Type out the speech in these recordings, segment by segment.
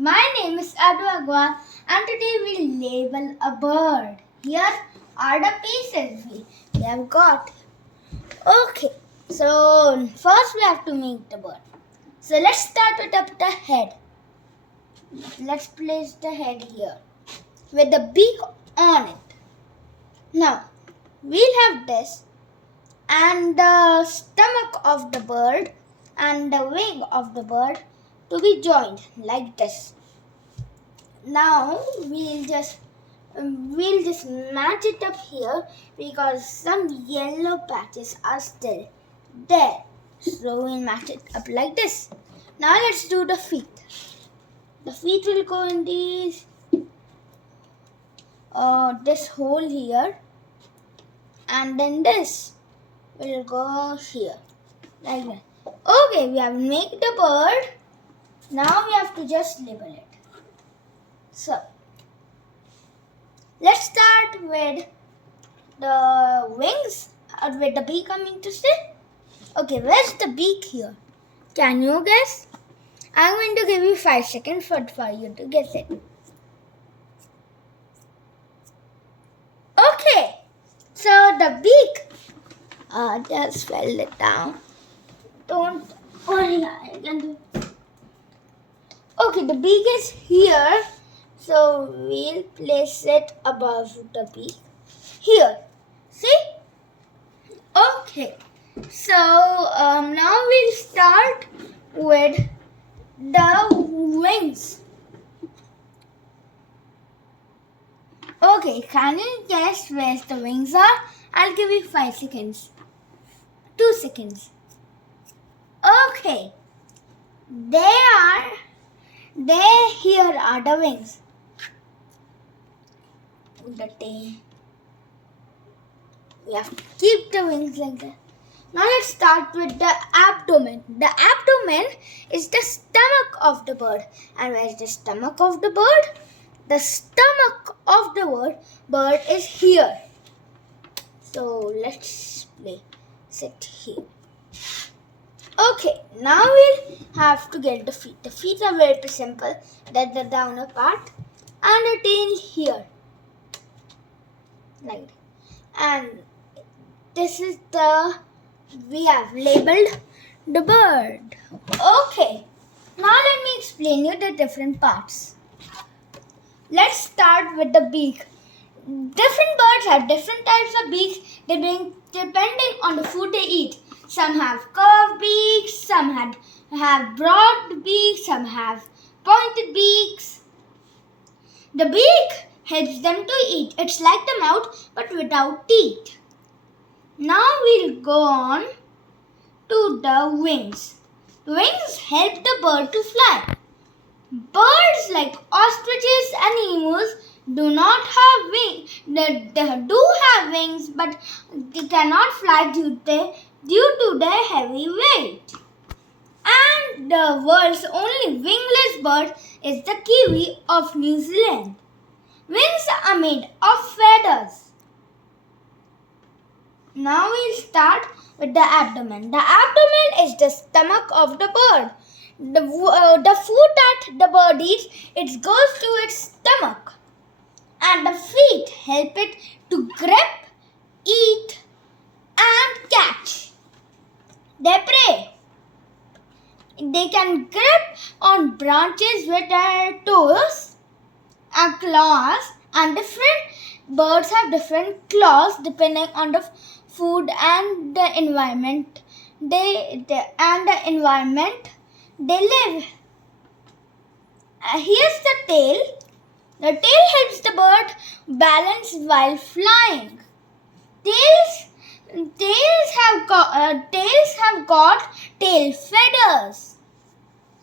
My name is Advay Agarwal and today we'll label a bird. Here are the pieces we have got. Okay, so first we have to make the bird. So let's start with the head. Let's place the head here with the beak on it. Now we'll have this and the stomach of the bird and the wing of the bird to be joined like this. Now we'll just match it up here because some yellow patches are still there. So we'll match it up like this. Now let's do the feet. The feet will go in this hole here, and then this will go here like that. Okay, we have made the bird. Now we have to just label it. So let's start with the wings, or with the beak, I mean to say. Okay, where's the beak here? Can you guess? I'm going to give you 5 seconds for you to guess it. Okay, so the beak, just fell it down. Don't worry, I can do it. Okay, the beak is here. So we'll place it above the beak here. See? Okay. So now we'll start with the wings. Okay, can you guess where the wings are? I'll give you 5 seconds. 2 seconds. Okay. Here are the wings. The tail. We have to keep the wings like that. Now let's start with the abdomen. The abdomen is the stomach of the bird. And where is the stomach of the bird? The stomach of the bird is here. So let's sit here. Okay, now we'll have to get the feet. The feet are very simple. That's the downer part. And the tail here. Like that. And this is we have labeled the bird. Okay, now let me explain you the different parts. Let's start with the beak. Different birds have different types of beaks depending on the food they eat. Some have curved beaks, some have broad beaks, some have pointed beaks. The beak helps them to eat. It's like the mouth but without teeth. Now we'll go on to the wings. Wings help the bird to fly. Birds like ostriches and emus do not have wings. They do have wings, but they cannot fly due to their heavy weight. And the world's only wingless bird is the kiwi of New Zealand. Wings are made of feathers. Now we'll start with the abdomen. The abdomen is the stomach of the bird. The food that the bird eats, it goes to its stomach. And the feet help it to grip, eat, and catch their prey. They can grip on branches with their toes and claws, and different birds have different claws depending on the food and the environment they live. Here's the tail. The tail helps the bird balance while flying. Tails have got tail feathers.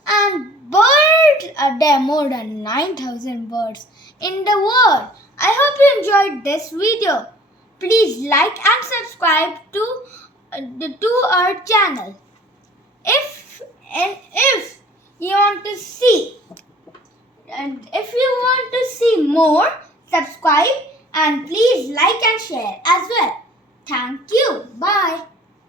And birds, there are more than 9,000 birds in the world. I hope you enjoyed this video. Please like and subscribe to our channel. If you want to see more, subscribe and please like and share as well. Thank you. Bye.